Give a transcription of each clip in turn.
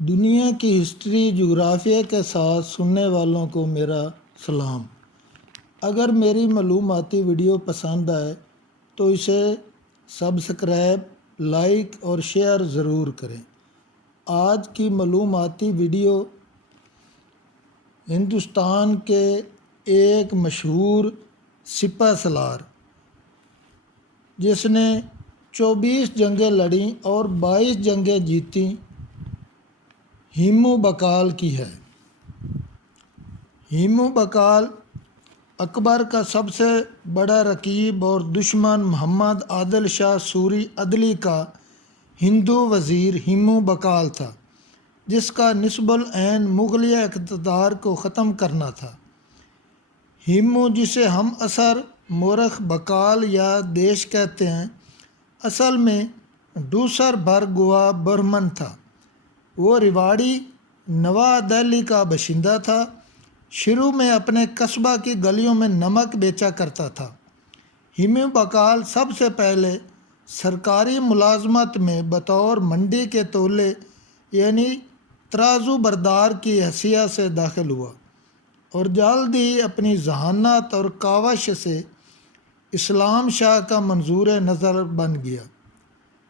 دنیا کی ہسٹری جغرافیہ کے ساتھ سننے والوں کو میرا سلام۔ اگر میری معلوماتی ویڈیو پسند آئے تو اسے سبسکرائب، لائک اور شیئر ضرور کریں۔ آج کی معلوماتی ویڈیو ہندوستان کے ایک مشہور سپہ سالار جس نے 24 جنگیں لڑیں اور 22 جنگیں جیتیں، ہیمو بقال کی ہے۔ ہیمو بقال اکبر کا سب سے بڑا رقیب اور دشمن محمد عادل شاہ سوری عدلی کا ہندو وزیر ہیمو بقال تھا، جس کا نسب العین مغلیہ اقتدار کو ختم کرنا تھا۔ ہیمو، جسے ہم اثر مورخ بقال یا دیش کہتے ہیں، اصل میں ڈوسر بھرگوا برہمن تھا۔ وہ ریواڑی، نوا دہلی کا باشندہ تھا۔ شروع میں اپنے قصبہ کی گلیوں میں نمک بیچا کرتا تھا۔ ہیمو بقال سب سے پہلے سرکاری ملازمت میں بطور منڈی کے تولے یعنی ترازو بردار کی حیثیت سے داخل ہوا، اور جلد ہی اپنی ذہانت اور کاوش سے اسلام شاہ کا منظور نظر بن گیا،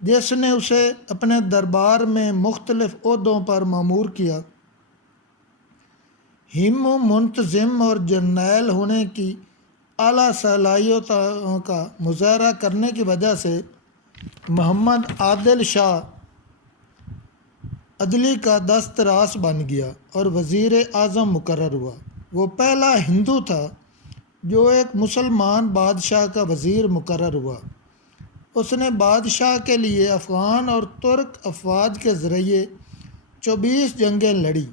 جس نے اسے اپنے دربار میں مختلف عہدوں پر مامور کیا۔ ہیمو منتظم اور جرنیل ہونے کی اعلیٰ صلاحیتوں کا مظاہرہ کرنے کی وجہ سے محمد عادل شاہ عدلی کا دست راست بن گیا اور وزیر اعظم مقرر ہوا۔ وہ پہلا ہندو تھا جو ایک مسلمان بادشاہ کا وزیر مقرر ہوا۔ اس نے بادشاہ کے لیے افغان اور ترک افواج کے ذریعے 24 جنگیں لڑیں،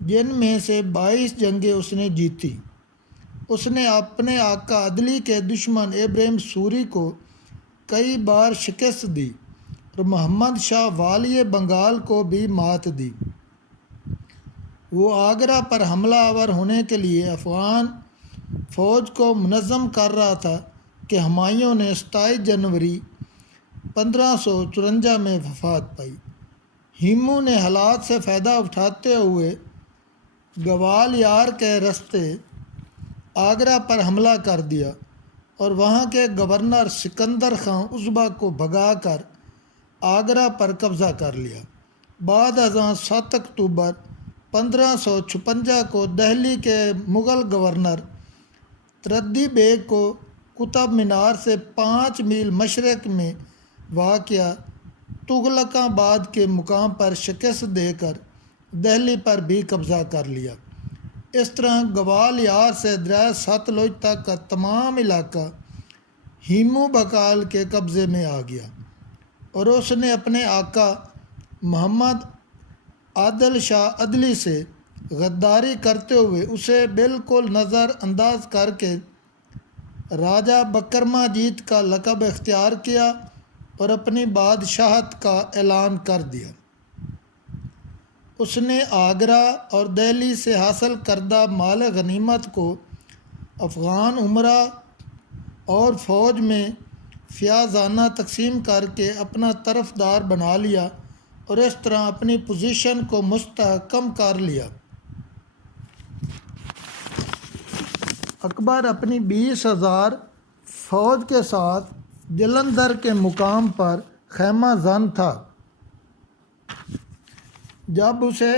جن میں سے 22 جنگیں اس نے جیتیں۔ اس نے اپنے آقا عدلی کے دشمن ابراہیم سوری کو کئی بار شکست دی اور محمد شاہ والی بنگال کو بھی مات دی۔ وہ آگرہ پر حملہ آور ہونے کے لیے افغان فوج کو منظم کر رہا تھا کہ ہمایوں نے 27 جنوری 1554 میں وفات پائی۔ ہیمو نے حالات سے فائدہ اٹھاتے ہوئے گوالیار کے راستے آگرہ پر حملہ کر دیا اور وہاں کے گورنر سکندر خان ازبا کو بھگا کر آگرہ پر قبضہ کر لیا۔ بعد ازاں 7 اکتوبر 1556 کو دہلی کے مغل گورنر تردی بیگ کو قطب مینار سے 5 میل مشرق میں واقع تغلق آباد کے مقام پر شکست دے کر دہلی پر بھی قبضہ کر لیا۔ اس طرح گوالیار سے دریائے ستلج تک کا تمام علاقہ ہیمو بقال کے قبضے میں آ گیا، اور اس نے اپنے آقا محمد عادل شاہ عدلی سے غداری کرتے ہوئے اسے بالکل نظر انداز کر کے راجہ بکرماجیت کا لقب اختیار کیا اور اپنی بادشاہت کا اعلان کر دیا۔ اس نے آگرہ اور دہلی سے حاصل کردہ مال غنیمت کو افغان امرا اور فوج میں فیاضانہ تقسیم کر کے اپنا طرفدار بنا لیا اور اس طرح اپنی پوزیشن کو مستحکم کر لیا۔ اکبر اپنی 20,000 فوج کے ساتھ جلندھر کے مقام پر خیمہ زن تھا جب اسے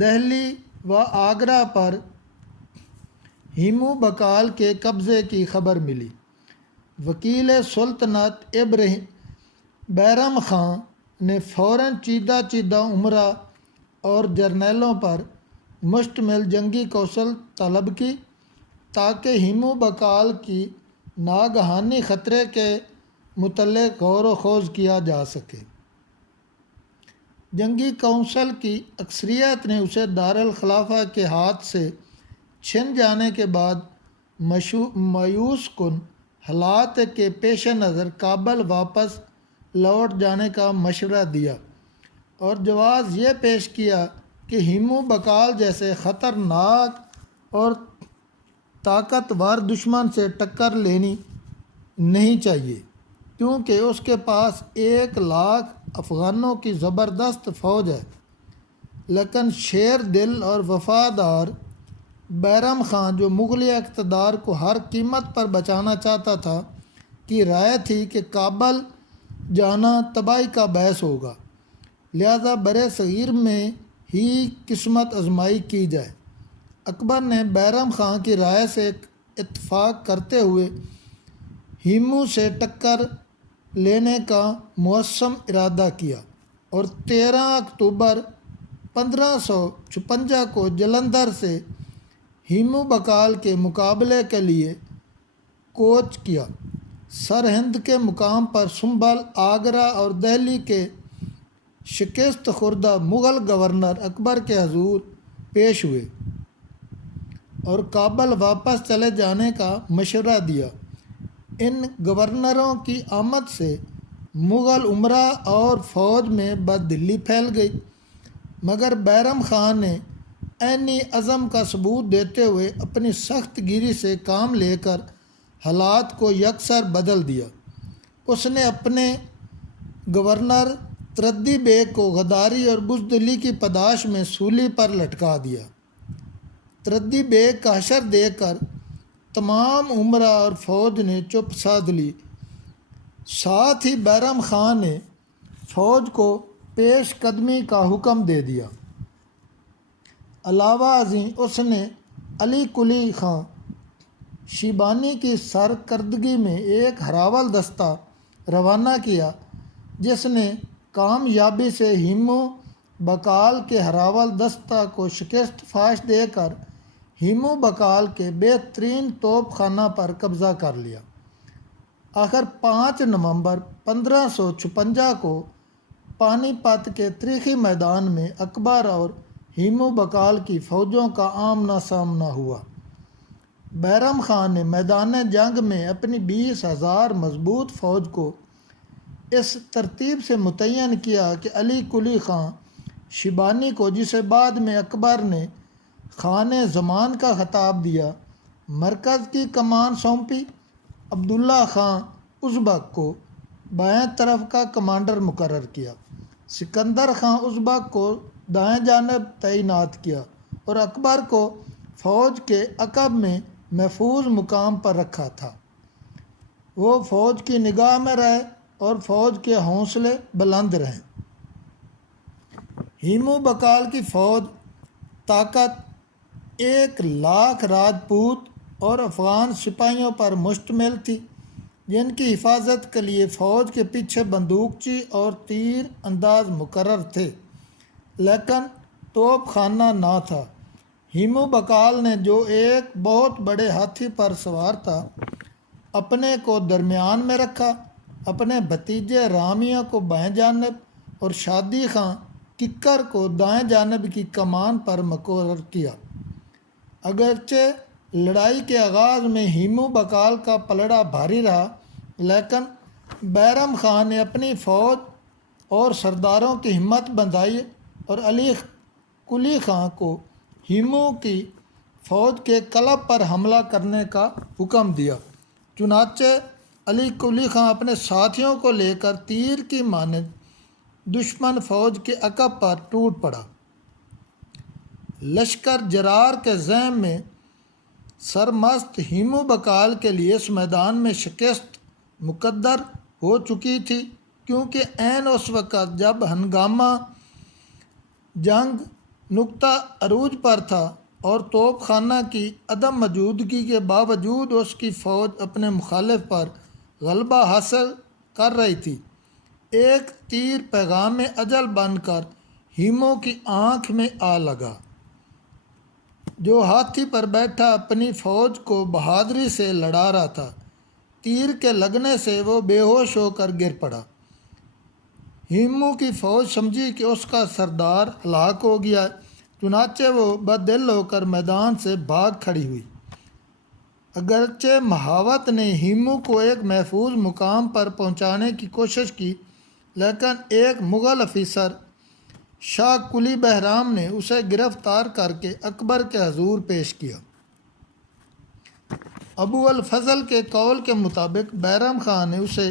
دہلی و آگرہ پر ہیمو بقال کے قبضے کی خبر ملی۔ وکیل سلطنت بیرم خان نے فوراً چیدہ امرا اور جرنیلوں پر مشتمل جنگی کوشل طلب کی تاکہ ہیمو بقال کی ناگہانی خطرے کے متعلق غور و خوض کیا جا سکے۔ جنگی کونسل کی اکثریت نے اسے دارالخلافہ کے ہاتھ سے چھن جانے کے بعد مایوس کن حالات کے پیش نظر کابل واپس لوٹ جانے کا مشورہ دیا اور جواز یہ پیش کیا کہ ہیمو بقال جیسے خطرناک اور طاقتور دشمن سے ٹکر لینی نہیں چاہیے، کیونکہ اس کے پاس 1 لاکھ افغانوں کی زبردست فوج ہے۔ لیکن شیر دل اور وفادار بیرم خان، جو مغلیہ اقتدار کو ہر قیمت پر بچانا چاہتا تھا، کی رائے تھی کہ کابل جانا تباہی کا باعث ہوگا، لہذا برِ صغیر میں ہی قسمت آزمائی کی جائے۔ اکبر نے بیرم خان کی رائے سے اتفاق کرتے ہوئے ہیمو سے ٹکر لینے کا مؤثم ارادہ کیا اور 13 اکتوبر 1556 کو جلندھر سے ہیمو بقال کے مقابلے کے لیے کوچ کیا۔ سرہند کے مقام پر سنبھل، آگرہ اور دہلی کے شکست خوردہ مغل گورنر اکبر کے حضور پیش ہوئے اور کابل واپس چلے جانے کا مشورہ دیا۔ ان گورنروں کی آمد سے مغل امرا اور فوج میں بددلی پھیل گئی، مگر بیرم خان نے عینی عزم کا ثبوت دیتے ہوئے اپنی سخت گیری سے کام لے کر حالات کو یکسر بدل دیا۔ اس نے اپنے گورنر تردی بیگ کو غداری اور بزدلی کی پاداش میں سولی پر لٹکا دیا۔ تردی بیگ کا حشر دیکھ کر تمام امرا اور فوج نے چپ سادھ لی۔ ساتھ ہی بیرم خان نے فوج کو پیش قدمی کا حکم دے دیا۔ علاوہ ازیں اس نے علی قلی خان شیبانی کی سرکردگی میں ایک ہراول دستہ روانہ کیا، جس نے کامیابی سے ہیمو بقال کے ہراول دستہ کو شکست فاش دے کر ہیمو بقال کے بہترین توپ خانہ پر قبضہ کر لیا۔ آخر 5 نومبر 1556 کو پانی پت کے تریخی میدان میں اکبر اور ہیمو بقال کی فوجوں کا آمنا سامنا ہوا۔ بیرم خان نے میدان جنگ میں اپنی 20,000 مضبوط فوج کو اس ترتیب سے متعین کیا کہ علی قلی خان شیبانی کو، جسے بعد میں اکبر نے خان زمان کا خطاب دیا، مرکز کی کمان سونپی۔ عبداللہ خان ازبک کو بائیں طرف کا کمانڈر مقرر کیا، سکندر خان ازبک کو دائیں جانب تعینات کیا اور اکبر کو فوج کے عقب میں محفوظ مقام پر رکھا تھا۔ وہ فوج کی نگاہ میں رہے اور فوج کے حوصلے بلند رہیں۔ ہیمو بقال کی فوج طاقت 1,00,000 راجپوت اور افغان سپاہیوں پر مشتمل تھی، جن کی حفاظت کے لیے فوج کے پیچھے بندوقچی اور تیر انداز مقرر تھے، لیکن توپ خانہ نہ تھا۔ ہیمو بقال نے، جو ایک بہت بڑے ہاتھی پر سوار تھا، اپنے کو درمیان میں رکھا، اپنے بھتیجے رامیہ کو بائیں جانب اور شادی خان ککر کو دائیں جانب کی کمان پر مقرر کیا۔ اگرچہ لڑائی کے آغاز میں ہیمو بقال کا پلڑا بھاری رہا، لیکن بیرم خان نے اپنی فوج اور سرداروں کی ہمت بندھائی اور علی قلی خان کو ہیمو کی فوج کے کلب پر حملہ کرنے کا حکم دیا۔ چنانچہ علی قلی خان اپنے ساتھیوں کو لے کر تیر کی مانند دشمن فوج کے عقب پر ٹوٹ پڑا۔ لشکر جرار کے ذہن میں سرمست ہیمو بقال کے لیے اس میدان میں شکست مقدر ہو چکی تھی، کیونکہ عین اس وقت جب ہنگامہ جنگ نقطہ عروج پر تھا اور توپ خانہ کی عدم موجودگی کے باوجود اس کی فوج اپنے مخالف پر غلبہ حاصل کر رہی تھی۔ ایک تیر پیغام اجل بن کر ہیمو کی آنکھ میں آ لگا، جو ہاتھی پر بیٹھا اپنی فوج کو بہادری سے لڑا رہا تھا۔ تیر کے لگنے سے وہ بے ہوش ہو کر گر پڑا۔ ہیمو کی فوج سمجھی کہ اس کا سردار ہلاک ہو گیا، چنانچہ وہ بددل ہو کر میدان سے بھاگ کھڑی ہوئی۔ اگرچہ مہاوت نے ہیمو کو ایک محفوظ مقام پر پہنچانے کی کوشش کی، لیکن ایک مغل افسر شاہ قلی بہرام نے اسے گرفتار کر کے اکبر کے حضور پیش کیا۔ ابو الفضل کے قول کے مطابق بیرم خان نے اسے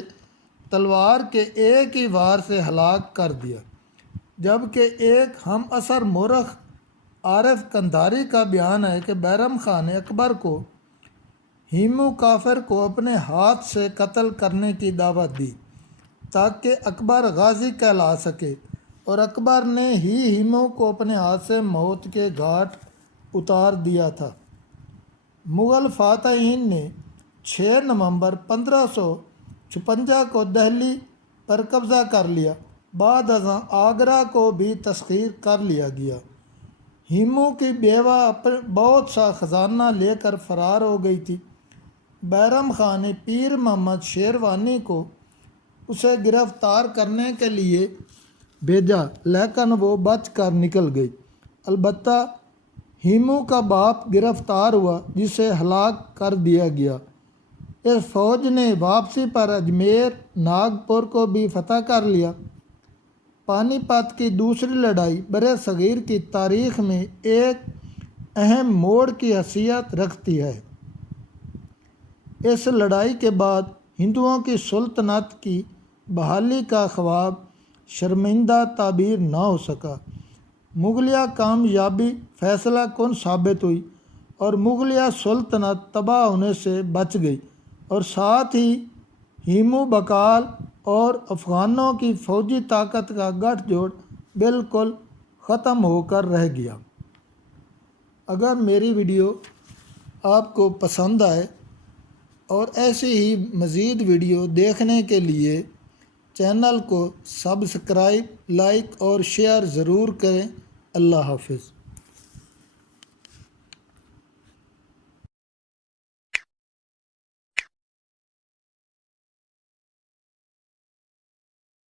تلوار کے ایک ہی وار سے ہلاک کر دیا۔ جبکہ ایک ہم اثر مورخ عارف قندھاری کا بیان ہے کہ بیرم خان نے اکبر کو ہیمو کافر کو اپنے ہاتھ سے قتل کرنے کی دعوت دی تاکہ اکبر غازی کہلا سکے، اور اکبر نے ہی ہیمو کو اپنے ہاتھ سے موت کے گھاٹ اتار دیا تھا۔ مغل فاتحین نے 6 نومبر 1556 کو دہلی پر قبضہ کر لیا، بعد ازاں آگرہ کو بھی تسخیر کر لیا گیا۔ ہیمو کی بیوہ بہت سا خزانہ لے کر فرار ہو گئی تھی۔ بیرم خان نے پیر محمد شیروانی کو اسے گرفتار کرنے کے لیے بھیجا، لیکن وہ بچ کر نکل گئی۔ البتہ ہیمو کا باپ گرفتار ہوا، جسے ہلاک کر دیا گیا۔ اس فوج نے واپسی پر اجمیر ناگپور کو بھی فتح کر لیا۔ پانی پت کی دوسری لڑائی برِ صغیر کی تاریخ میں ایک اہم موڑ کی حیثیت رکھتی ہے۔ اس لڑائی کے بعد ہندوؤں کی سلطنت کی بحالی کا خواب شرمندہ تعبیر نہ ہو سکا۔ مغلیہ کامیابی فیصلہ کن ثابت ہوئی اور مغلیہ سلطنت تباہ ہونے سے بچ گئی، اور ساتھ ہی ہیمو بقال اور افغانوں کی فوجی طاقت کا گٹھ جوڑ بالکل ختم ہو کر رہ گیا۔ اگر میری ویڈیو آپ کو پسند آئے اور ایسی ہی مزید ویڈیو دیکھنے کے لیے چینل کو سبسکرائب، لائک اور شیئر ضرور کریں۔ اللہ حافظ۔